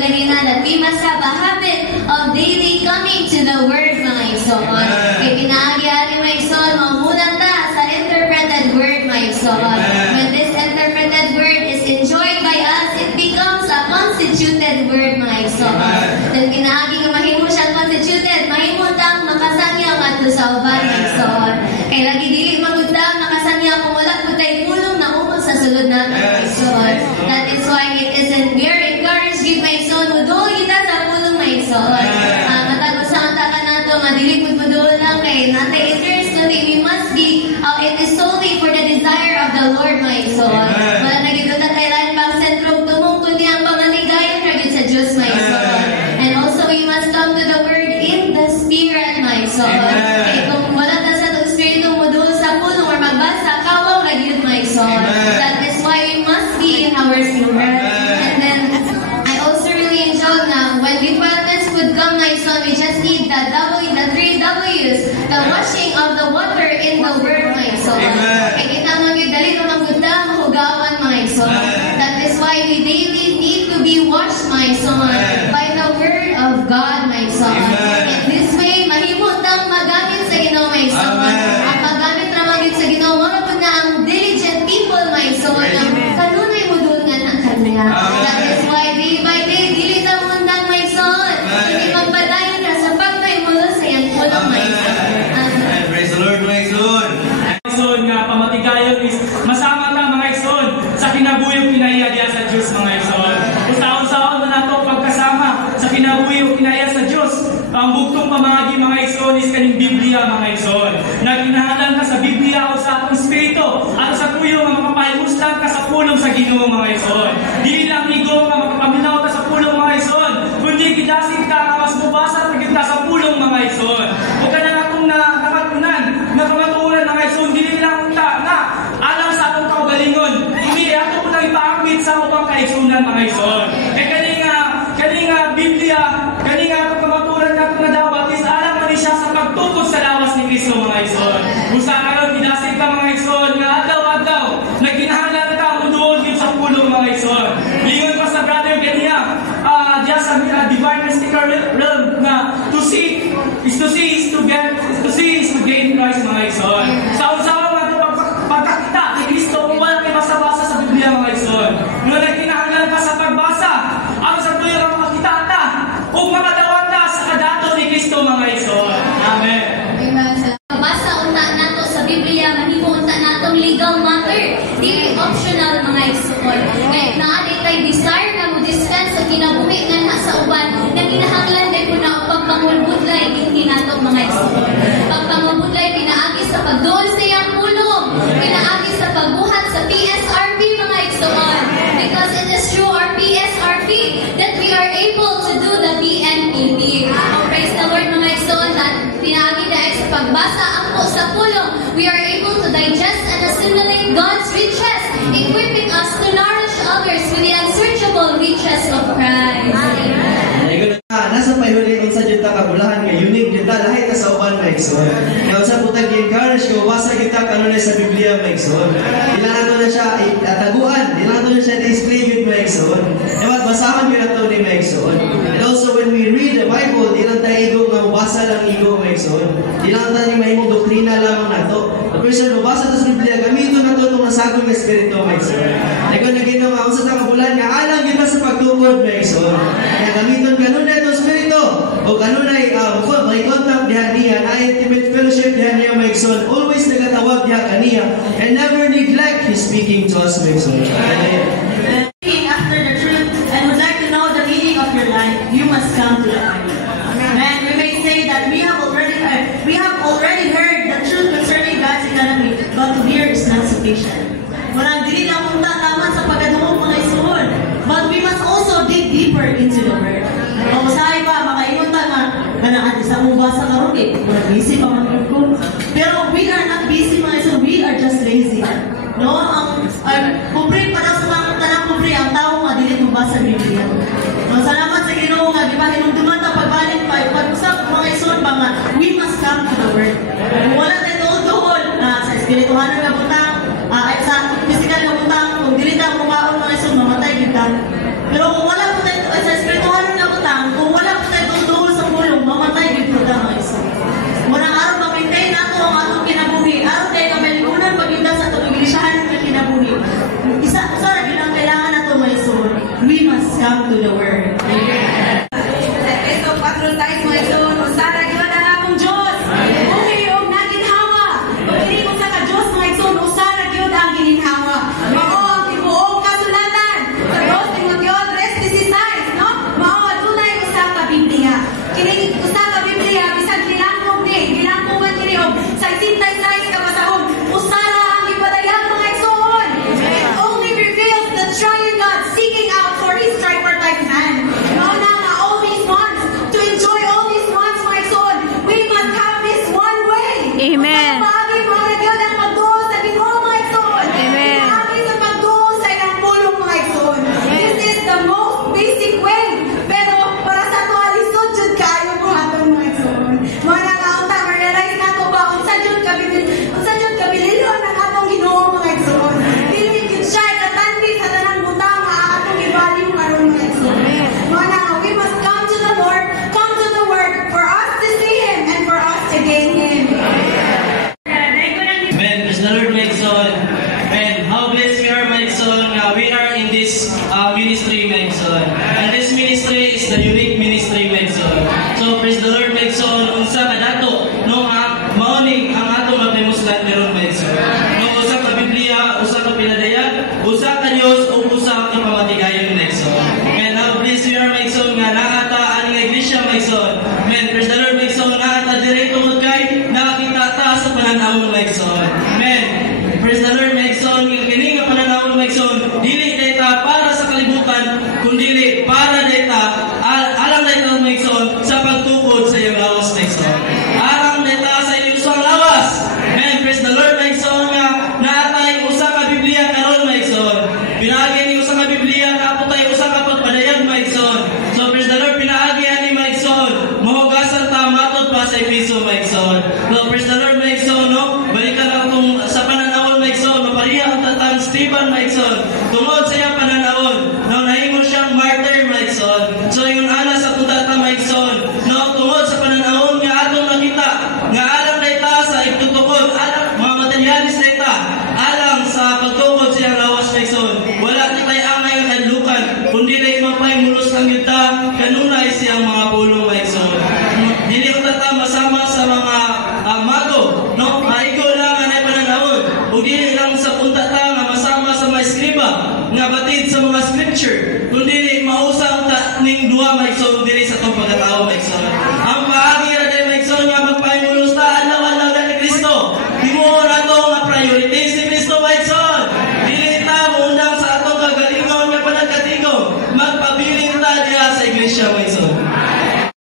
kanina that we must have a habit of daily coming to the Word, mga igsoon. Kaya pinaagyan mga igsoon, mamunan ta sa interpreted Word, mga igsoon. When this interpreted Word is enjoyed by us, it becomes a constituted Word, mga igsoon. Then pinaagi nga mahimo siya constituted, mahimo tang makasanya nga to sa uban, mga igsoon. Kaya lagi dili magutang makasanya kung wala po tayo pulong na umod sa sulod natin, mga igsoon. That is why it isn't, we are encouraged, give my igsoon, muduol kita sa pulong, mga igsoon. Matag-usahan ta ka na ito, madili po muduol lang kay natay eternally, we must be, it is solely for the desire of the Lord, mga igsoon. Wala nagigota tayo lang pang sentrong tumong, kundi ang pamanigayon ragid sa Diyos, mga igsoon. And also, we must come to the Word in the Spirit, mga igsoon. Kaya kung wala ta sa itong Espiritu muduol sa pulong or magbasa, kawang ragid, mga igsoon. That is why we must be in our Spirit. And then, I also really enjoyed na when defilements would come, my son, we just need the three W's, the washing of the water in the Word, my son. Kaya kita magdali na magbuta, mahugawan, my son. That is why we daily need to be washed, my son, by the Word of God, my son. In this way, mahimot ang magamit sa Ginoo, my son. Ang magamit na magit sa Ginoo, mga po na ang diligent people, my son, ang kanunay mo doon nga ng kanya. That is why day by day, dili ta mundang, my son. Hindi magpadayon na sa pagtay mo sa iyang pulong, my son. Praise the Lord, my son. Igsoon nga pamatigayon is masama ta, mga igsoon, sa kinabuyog kinaiya diya sa Diyos, mga igsoon. Usaon-saon na nato pagkasama sa kinabuyog kinaiya sa Diyos. Ang bugtong pamagi, mga igsoon, is kaning Biblia, mga igsoon. Nagkinahalan ka sa Biblia o sa atong Espiritu at sa tuyo nga makapahimustan ka sa pulong sa Ginoo, mga igsoon. Dili lang igo nga makapaminaw ka sa pulong, mga igsoon, kundi gidasig ka nga mas mubasa pagid ka sa pulong, mga igsoon. O ka na natong nakatunan, nakamatunan, mga igsoon, dili lang ta na alang sa atong kaugalingon. Hindi ato po nang ipaakmit sa ubang kaigsunan, mga igsoon. Kaning Biblia, kaning atong kamaturan nato nga dapat is alang man siya sa pagtukod sa lawas ni Kristo, mga igsoon. Usa karon gidasig ka, mga igsoon, nga adlaw-adlaw nagkinahanglan ka muduol gid sa pulong, mga igsoon. Lingon pa sa brother ganiya, diya sa divine mystical realm na to see is to gain Christ, mga igsoon. Sa man pagkakita ni Kristo kung wala kay basa-basa sa Biblia, mga igsoon. Nga nagkinahanglan ka sa pagbasa, ang sa tuyo nga makita ta ug makadawat ta sa kadato ni Kristo, mga igsoon. Amen. Basa unta nato sa Biblia, mahimo unta natong legal matter. Dili optional, mga igsoon. Kaya naadi tay desire na mo dispense sa kinabuhi nga nasa uban, na kinahanglan din po na pagpangulbudlay hindi nato, mga igsoon. Pagpangulbudlay pinaagi sa pagduol sa iyang pulong, pinaagi sa pagbuhat sa PSRP, mga igsoon. Because it is through our PSRP that we are able to do the PNPP. Praise the Lord, mga igsoon, at pinaagi dahil sa pagbasa ako sa pulong, we are able to digest and assimilate God's riches, equipping us to nourish others with the unsearchable riches of Christ. Nasa pahuli unsa jud ta kabulahan nga unique kita lahi ka sa uban, mga igsoon. Nga unsa putag encourage ko basa kita kanunay sa Biblia, mga igsoon. Dila nato na siya taguan, dila nato na siya display with, mga igsoon. Dapat basahan gyud nato ni, mga igsoon. And also when we read the Bible, dila ta igo nga basa lang igo, mga igsoon. Dila ta ni mahimong doktrina lamang nato. Pero sa basa ta sa Biblia, gamiton nato tong nasagol nga espiritu, mga igsoon. Ikaw na Ginoo nga unsa ta kabulan nga alang gyud sa pagtukod, mga igsoon. Kaya gamiton kanunay itong Espiritu o kanunay may contact diha niya, na intimate fellowship diha niya, mga igsoon. Always nagatawag diha kaniya and never neglect His speaking to us, mga igsoon. After the truth and would like to know the meaning of your life, you must come to the Bible. And we may say that we have already heard the truth concerning God's economy, but to hear is not sufficient. Walang dili lang punta tama sa pagkadungog, mga igsoon. But we must also dig deeper into the Word. O masahay pa, makaingon ta nga ganaan sa mubasa karon eh. Busy pa man ko. Pero we are not busy, mga igsoon. We are just lazy. No, ang kumpre pa daw sa mga tanang kumpre ang tao nga dili mabasa Biblia. No, salamat sa Ginoo nga di ba hinumduman ta pagbalik pa pag-usap, mga igsoon pa nga we must come to the Word. Kung wala tayo tuol sa espirituhanan nga butang, sa physical nga butang, kung dili ta mukaon, mga igsoon, mamatay kita. Pero kung wala po tayo sa espirituhanan to ang atong kinabuhi. Aron tayo kamaligunan pag-yunda sa atong iglesiyahan ng kinabuhi. Isa ra gyud ang kailangan nato may soul. We must come to the word. Eso 4:6 mo ito, usara gyud ang akong Dios. Okay, og naginhawa. Pagdili ko sa ka Dios mga igsoon, usara gyud ang gininhawa. Mao ang tibuok kasulatan sa 2 Timoteo 3:16, no? Mao adunay usa ka Biblia. Kini usa ka Biblia bisag dilangkog ni, dilangkogan kini og sa 66 ka basahon. Usara ang gipadayag mga igsoon. It only reveals the triune God seeking out for His tripartite hand. Mao na nga all these ones to enjoy all these ones, my son. We must have this one way. Amen. Paagi mga Diyos ang pagduo sa Ginoo, my son. Amen. Paagi sa pagduo sa iyang pulong, my son. This is the most basic way. Pero para sa ito, alisod jud kayo ko atong my son. Mga nakaunta, ma-realize na ito ba, unsa jud kabililon ang atong Ginoo, my son. Dili jud siya ikatandi sa tanang butang nga atong i-value karon, my son. Mga naka, we must come to the Lord, come to the Word, for us to see Him and for us to gain Him. Amen. Praise the Lord, my son. Amen. How blessed we are, my son. We are in this ministry, my son. And this ministry is the unique ministry, my son. So, praise the Lord, my son. Unsa ka dato, no, mauning ang ato maglimuslan meron, my son. No, usa ka Biblia, usa ka pinadayag, usa ka Dios, o usa ka pamatigayon, my son. Amen. How blessed we are, my son, nga naata aning iglesia, my son. Amen. Praise the Lord, my son. Naata direto magkay, nakakita ta sa pananawon, my son. Amen. Praise the Lord, my son. Kini nga pananawon, my son. Dili data para sa kalibutan, kundi para data alang data, my son, sa pagtukod sa iyong lawas, my son. Alang data sa iyong usang lawas. Amen. Praise the Lord, my son, nga naatay usa ka Biblia karon, my son. Pinaagi ni usa ka Biblia, naapotay usa ka pagpadayag, my son. So praise the Lord, pinaagi ani, my son. Mahugasan ta matod pa sa Episo, my son. So praise the Lord, my son, no? Balikan akong sa pananawon, my son. Mapariya ang tatang Stephen, my son. Tungod sa iyang pananawon, no, nahimo siyang martyr, my son. So yun ana sa putata, my son. No, tungod sa pananawon nga atong nakita, nga alang dayta sa itutukod, alang mga materialis dayta, alang sa pagtukod sa iyang lawas, my son. Wala ti tay angay nga kadlukan, kundi lay mapay mulos lang kita kanunay siyang mga pulong, my son. Dili ko tata masama sa mga mago, no? Maigo lang ang pananawon. O dili lang sa punta ta nga masama sa mga skriba nga batid sa mga scripture. Kundi mausang ta ning duha, my son, dili sa tong pagkatao, my son.